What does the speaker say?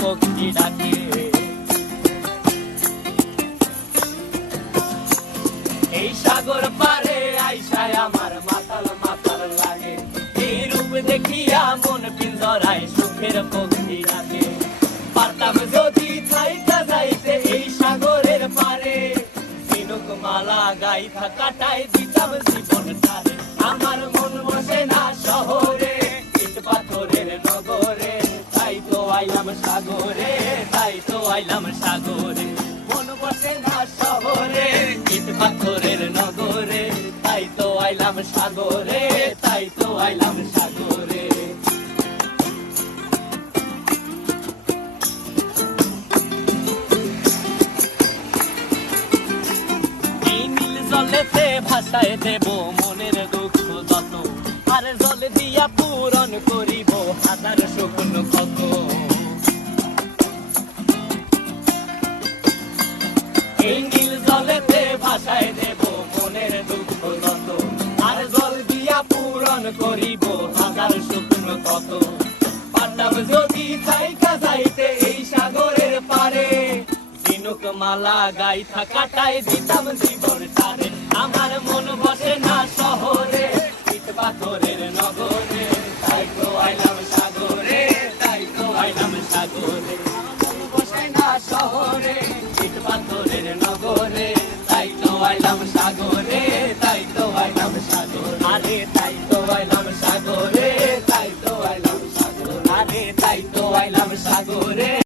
পক্ষী ডাকে। এই সাগর পারে আইসায় আমার মাতাল মাতাল লাগে, এই রূপ দেখিয়া মন পিঞ্জরায় সুখের পক্ষী ডাকে। পারতাম যদি থাইকা যাইতে এই সাগরের পারে, ঝিনুক মালা গাইথা কাটাই দিতাম জীবনটারে। আমার মন বসে না শহরে, ইট পাথরের নগরে, তাই তো আইলাম সাগরে, তাই তো আইলাম সাগরে। মন বসে না শহরে, ইট পাথরের নগরে, তাই তো আইলাম সাগরে, তাই তো আইলাম সাগরে। জলেতে ভাসায় দেব মনের দুঃখ যত, আর জল দিয়া পূরণ করিব হাজার স্বপ্ন কত। এই নীল জলেতে ভাসায় দেব মনের দুঃখ যত, আর জল দিয়া পূরণ করিব হাজার স্বপ্ন কত। পারতাম যদি থাইকা যাইতে এই সাগরের পারে, ঝিনুক মালা গাইথা কাটাই দিতাম জীবনটারে। আমার মন বসে না শহরে, ইট পাথরের নগরে, তাই তো আইলাম সাগরে, তাই তো আইলাম সাগরে। মন বসে না শহরে, ইট পাথরের